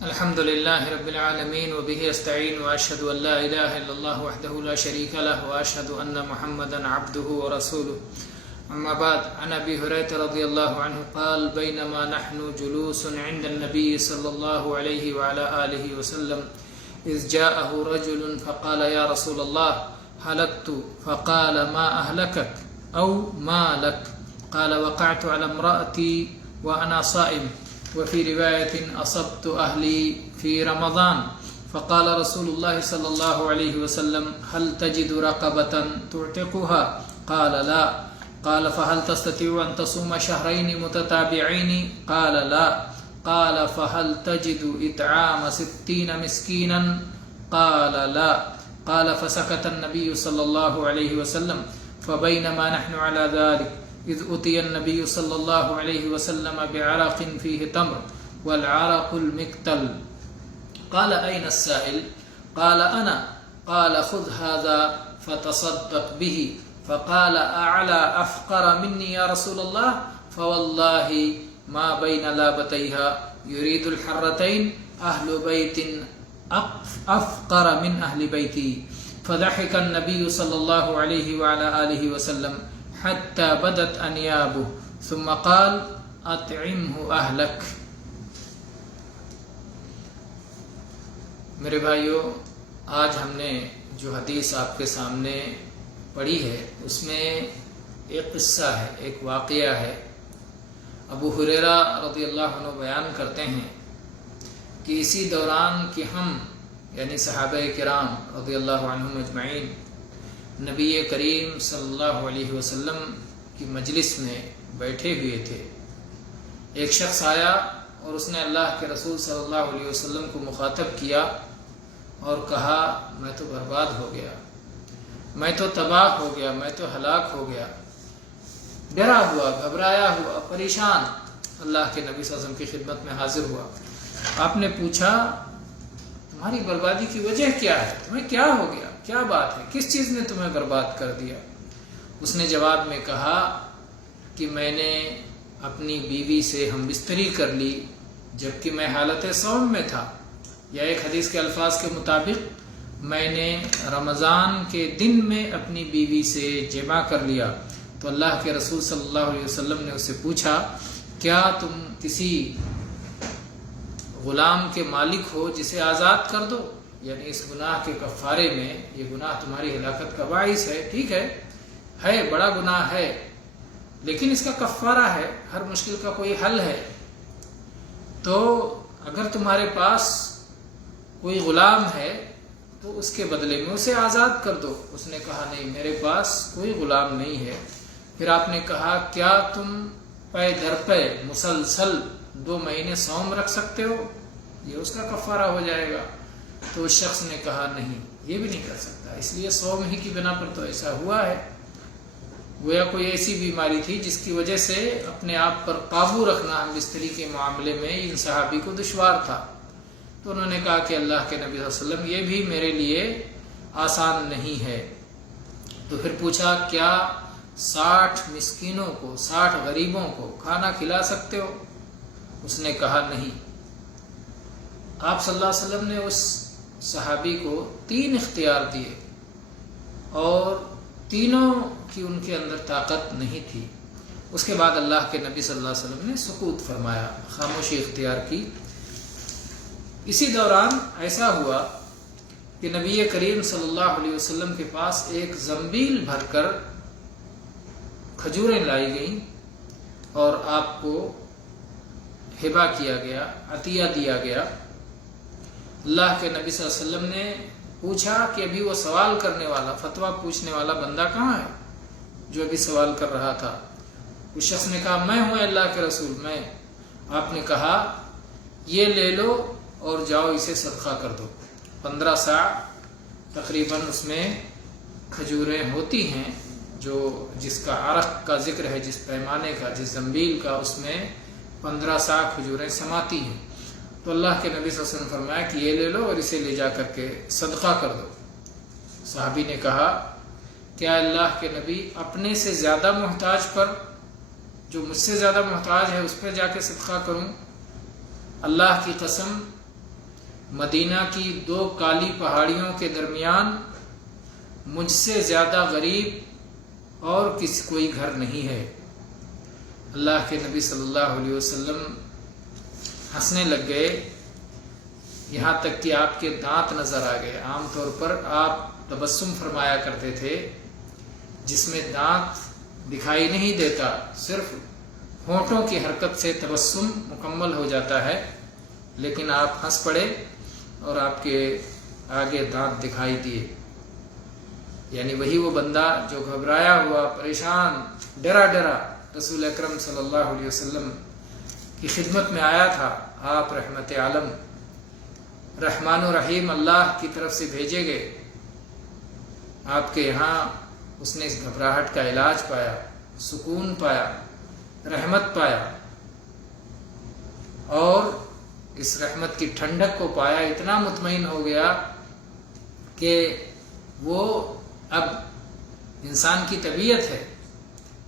الحمد لله رب العالمين وبه استعين وأشهد أن لا إله إلا الله وحده لا شريك له وأشهد أن محمدا عبده ورسوله. أما بعد، عن أبي هريرة رضي الله عنه قال: بينما نحن جلوس عند النبي صلى الله عليه وعلى آله وسلم إذ جاءه رجل فقال: يا رسول الله، هلكت. فقال: ما أهلكك أو ما لك؟ قال: وقعت على امرأتي وأنا صائم. وفي رواية: أصبت أهلي في رمضان. فقال رسول الله صلى الله عليه وسلم: هل تجد رقبة تعتقها؟ قال: لا. قال: فهل تستطيع أن تصوم شهرين متتابعين؟ قال: لا. قال: فهل تجد إطعام 60 مسكينا؟ قال: لا. قال: فسكت النبي صلى الله عليه وسلم. فبينما نحن على ذلك إذ أتي النبي صلى الله عليه وسلم بعرق فيه تمر والعرق المكتل. قال: أين السائل؟ قال: أنا. قال: خذ هذا فتصدق به. فقال: أعلى أفقر مني يا رسول الله؟ فوالله ما بين لابتيها يريد الحرتين أهل بيت أفقر من أهل بيتي. فضحك النبي صلى الله عليه وعلى آله وسلم حتى بدت أنيابه ثم قال: أطعمه أهلك. میرے بھائیو، آج ہم نے جو حدیث آپ کے سامنے پڑھی ہے اس میں ایک قصہ ہے، ایک واقعہ ہے۔ ابو ہریرہ رضی اللہ عنہ بیان کرتے ہیں کہ اسی دوران کہ ہم یعنی صحابہ کرام رضی اللہ عنہم اجمعین نبی کریم صلی اللہ علیہ وسلم کی مجلس میں بیٹھے ہوئے تھے، ایک شخص آیا اور اس نے اللہ کے رسول صلی اللہ علیہ وسلم کو مخاطب کیا اور کہا: میں تو برباد ہو گیا، میں تو تباہ ہو گیا، میں تو ہلاک ہو گیا۔ ڈرا ہوا، گھبرایا ہوا، پریشان اللہ کے نبی صلی اللہ علیہ وسلم کی خدمت میں حاضر ہوا۔ آپ نے پوچھا: تمہاری بربادی کی وجہ کیا ہے؟ تمہیں کیا ہو گیا؟ کیا بات ہے؟ کس چیز نے تمہیں برباد کر دیا؟ اس نے جواب میں کہا کہ میں نے اپنی بیوی سے ہم بستری کر لی جبکہ میں حالت صوم میں تھا، یا ایک حدیث کے الفاظ کے مطابق میں نے رمضان کے دن میں اپنی بیوی سے جمع کر لیا۔ تو اللہ کے رسول صلی اللہ علیہ وسلم نے اس سے پوچھا: کیا تم کسی غلام کے مالک ہو جسے آزاد کر دو؟ یعنی اس گناہ کے کفارے میں، یہ گناہ تمہاری ہلاکت کا باعث ہے، ٹھیک ہے بڑا گناہ ہے، لیکن اس کا کفارہ ہے، ہر مشکل کا کوئی حل ہے۔ تو اگر تمہارے پاس کوئی غلام ہے تو اس کے بدلے میں اسے آزاد کر دو۔ اس نے کہا: نہیں، میرے پاس کوئی غلام نہیں ہے۔ پھر آپ نے کہا: کیا تم پے در پے مسلسل 2 مہینے صوم رکھ سکتے ہو؟ یہ اس کا کفارہ ہو جائے گا۔ تو اس شخص نے کہا: نہیں، یہ بھی نہیں کر سکتا، اس لیے صوم ہی کی بنا پر تو ایسا ہوا ہے۔ گویا کوئی ایسی بیماری تھی جس کی وجہ سے اپنے آپ پر قابو رکھنا ہم بستری کے معاملے میں ان صحابی کو دشوار تھا۔ تو انہوں نے کہا کہ اللہ کے نبی صلی اللہ علیہ وسلم، یہ بھی میرے لیے آسان نہیں ہے۔ تو پھر پوچھا: کیا 60 مسکینوں کو، 60 غریبوں کو کھانا کھلا سکتے ہو؟ اس نے کہا: نہیں۔ آپ صلی اللہ علیہ وسلم نے اس صحابی کو 3 اختیار دیے اور تینوں کی ان کے اندر طاقت نہیں تھی۔ اس کے بعد اللہ کے نبی صلی اللہ علیہ وسلم نے سکوت فرمایا، خاموشی اختیار کی۔ اسی دوران ایسا ہوا کہ نبی کریم صلی اللہ علیہ وسلم کے پاس ایک زنبیل بھر کر کھجوریں لائی گئیں اور آپ کو ہبہ کیا گیا، عطیہ دیا گیا۔ اللہ کے نبی صلی اللہ علیہ وسلم نے پوچھا کہ ابھی وہ سوال کرنے والا، فتویٰ پوچھنے والا بندہ کہاں ہے جو ابھی سوال کر رہا تھا؟ اس شخص نے کہا: میں ہوں اللہ کے رسول، میں۔ آپ نے کہا: یہ لے لو اور جاؤ اسے صدقہ کر دو۔ 15 ساع تقریباً اس میں کھجوریں ہوتی ہیں، جس کا عرق کا ذکر ہے، جس پیمانے کا، جس زنبیل کا، اس میں 15 ساع کھجوریں سماتی ہیں۔ تو اللہ کے نبی صلی اللہ علیہ وسلم نے فرمایا کہ یہ لے لو اور اسے لے جا کر کے صدقہ کر دو۔ صحابی نے کہا: کیا اللہ کے نبی اپنے سے زیادہ محتاج پر، جو مجھ سے زیادہ محتاج ہے، اس پر جا کے صدقہ کروں؟ اللہ کی قسم مدینہ کی 2 کالی پہاڑیوں کے درمیان مجھ سے زیادہ غریب اور کوئی گھر نہیں ہے۔ اللہ کے نبی صلی اللہ علیہ وسلم ہنسنے لگ گئے، یہاں تک کہ آپ کے دانت نظر آ گئے۔ عام طور پر آپ تبسم فرمایا کرتے تھے جس میں دانت دکھائی نہیں دیتا، صرف ہونٹوں کی حرکت سے تبسم مکمل ہو جاتا ہے، لیکن آپ ہنس پڑے اور آپ کے آگے دانت دکھائی دیے۔ یعنی وہی وہ بندہ جو گھبرایا ہوا، پریشان، ڈرا رسول اکرم صلی اللہ علیہ وسلم کی خدمت میں آیا تھا۔ آپ رحمت عالم، رحمان و رحیم اللہ کی طرف سے بھیجے گئے، آپ کے یہاں اس نے اس گھبراہٹ کا علاج پایا، سکون پایا، رحمت پایا، اور اس رحمت کی ٹھنڈک کو پایا، اتنا مطمئن ہو گیا کہ وہ اب انسان کی طبیعت ہے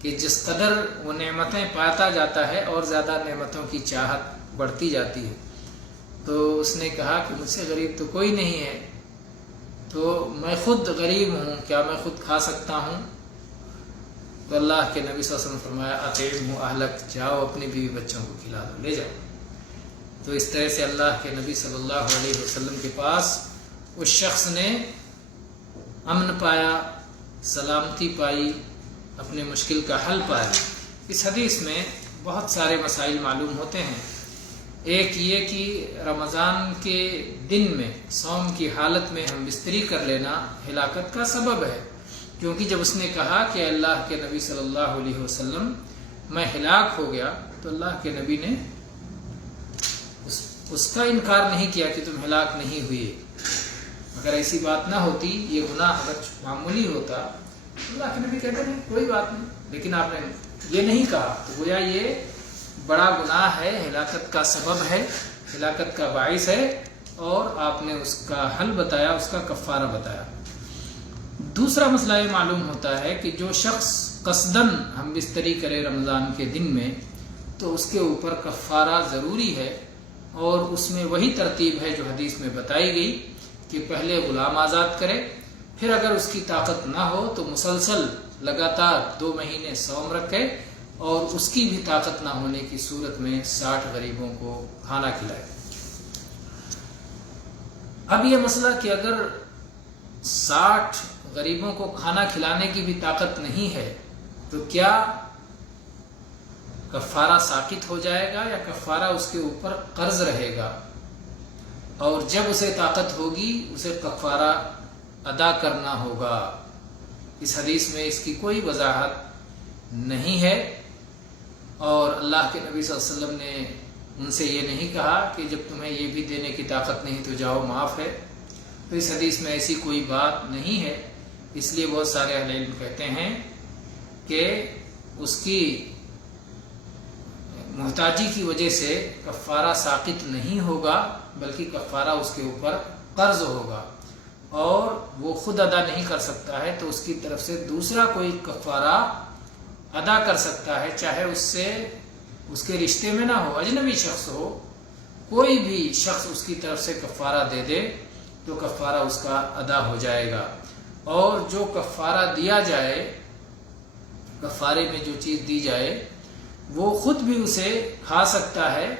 کہ جس قدر وہ نعمتیں پاتا جاتا ہے اور زیادہ نعمتوں کی چاہت بڑھتی جاتی ہے۔ تو اس نے کہا کہ مجھ سے غریب تو کوئی نہیں ہے، تو میں خود غریب ہوں، کیا میں خود کھا سکتا ہوں؟ تو اللہ کے نبی صلی اللہ علیہ وسلم فرمایا اطعمہ اہلک، جاؤ اپنی بیوی بچوں کو کھلا دو، لے جاؤ۔ تو اس طرح سے اللہ کے نبی صلی اللہ علیہ وسلم کے پاس اس شخص نے امن پایا، سلامتی پائی، اپنے مشکل کا حل پایا۔ اس حدیث میں بہت سارے مسائل معلوم ہوتے ہیں۔ ایک یہ کہ رمضان کے دن میں صوم کی حالت میں ہم بستری کر لینا ہلاکت کا سبب ہے، کیونکہ جب اس نے کہا کہ اللہ کے نبی صلی اللہ علیہ وسلم میں ہلاک ہو گیا، تو اللہ کے نبی نے اس کا انکار نہیں کیا کہ تم ہلاک نہیں ہوئے۔ اگر ایسی بات نہ ہوتی، یہ گناہ اگر معمولی ہوتا، اللہ کے نبی کہتے ہیں کوئی بات نہیں، لیکن آپ نے یہ نہیں کہا، تو گویا یہ بڑا گناہ ہے، ہلاکت کا سبب ہے، ہلاکت کا باعث ہے، اور آپ نے اس کا حل بتایا، اس کا کفارہ بتایا۔ دوسرا مسئلہ یہ معلوم ہوتا ہے کہ جو شخص قصداً ہم بستری کرے رمضان کے دن میں، تو اس کے اوپر کفارہ ضروری ہے، اور اس میں وہی ترتیب ہے جو حدیث میں بتائی گئی کہ پہلے غلام آزاد کرے، پھر اگر اس کی طاقت نہ ہو تو مسلسل لگاتار 2 مہینے صوم رکھے، اور اس کی بھی طاقت نہ ہونے کی صورت میں 60 غریبوں کو کھانا کھلائے۔ اب یہ مسئلہ کہ اگر 60 غریبوں کو کھانا کھلانے کی بھی طاقت نہیں ہے، تو کیا کفارہ ساقط ہو جائے گا یا کفارہ اس کے اوپر قرض رہے گا؟ اور جب اسے طاقت ہوگی اسے کفارہ ادا کرنا ہوگا۔ اس حدیث میں اس کی کوئی وضاحت نہیں ہے، اور اللہ کے نبی صلی اللہ علیہ وسلم نے ان سے یہ نہیں کہا کہ جب تمہیں یہ بھی دینے کی طاقت نہیں تو جاؤ معاف ہے۔ تو اس حدیث میں ایسی کوئی بات نہیں ہے، اس لیے بہت سارے اہل علم کہتے ہیں کہ اس کی محتاجی کی وجہ سے کفارہ ساقط نہیں ہوگا، بلکہ کفارہ اس کے اوپر قرض ہوگا، اور وہ خود ادا نہیں کر سکتا ہے تو اس کی طرف سے دوسرا کوئی کفارہ ادا کر سکتا ہے، چاہے اس سے اس کے رشتے میں نہ ہو، اجنبی شخص ہو، کوئی بھی شخص اس کی طرف سے کفارہ دے دے تو کفارہ اس کا ادا ہو جائے گا۔ اور جو کفارہ دیا جائے، کفارے میں جو چیز دی جائے، وہ خود بھی اسے کھا سکتا ہے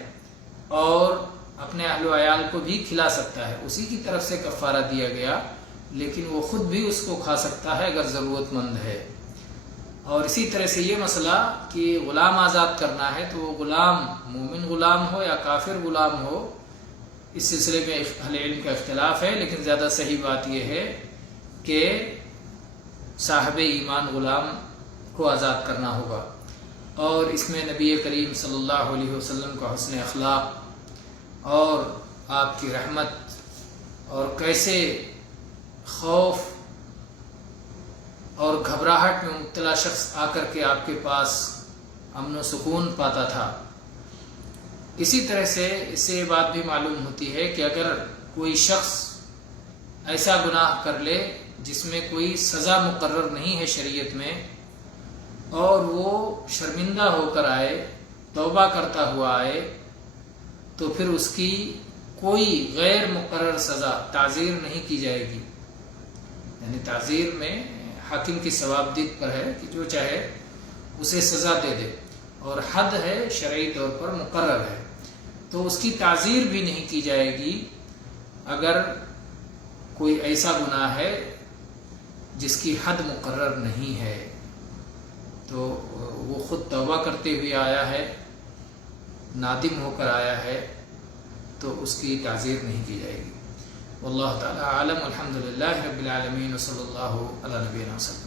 اور اپنے اہل و عیال کو بھی کھلا سکتا ہے، اسی کی طرف سے کفارہ دیا گیا، لیکن وہ خود بھی اس کو کھا سکتا ہے اگر ضرورت مند ہے۔ اور اسی طرح سے یہ مسئلہ کہ غلام آزاد کرنا ہے، تو وہ غلام مومن غلام ہو یا کافر غلام ہو، اس سلسلے میں اہل علم کا اختلاف ہے، لیکن زیادہ صحیح بات یہ ہے کہ صاحب ایمان غلام کو آزاد کرنا ہوگا۔ اور اس میں نبی کریم صلی اللہ علیہ وسلم کا حسن اخلاق اور آپ کی رحمت، اور کیسے خوف اور گھبراہٹ میں مبتلا شخص آ کر کے آپ کے پاس امن و سکون پاتا تھا۔ اسی طرح سے اس سے یہ بات بھی معلوم ہوتی ہے کہ اگر کوئی شخص ایسا گناہ کر لے جس میں کوئی سزا مقرر نہیں ہے شریعت میں، اور وہ شرمندہ ہو کر آئے، توبہ کرتا ہوا آئے، تو پھر اس کی کوئی غیر مقرر سزا تعزیر نہیں کی جائے گی. یعنی تعزیر میں حاکم کی ثوابدید پر ہے کہ جو چاہے اسے سزا دے دے، اور حد ہے شرعی طور پر مقرر ہے، تو اس کی تعزیر بھی نہیں کی جائے گی اگر کوئی ایسا گناہ ہے جس کی حد مقرر نہیں ہے. تو وہ خود توبہ کرتے ہوئے آیا ہے، نادم ہو کر آیا ہے، تو اس کی تعزیر نہیں کی جائے گی. واللہ تعالی عالم. الحمدللہ رب العالمین، وصلی اللہ علی نبینا وسلم.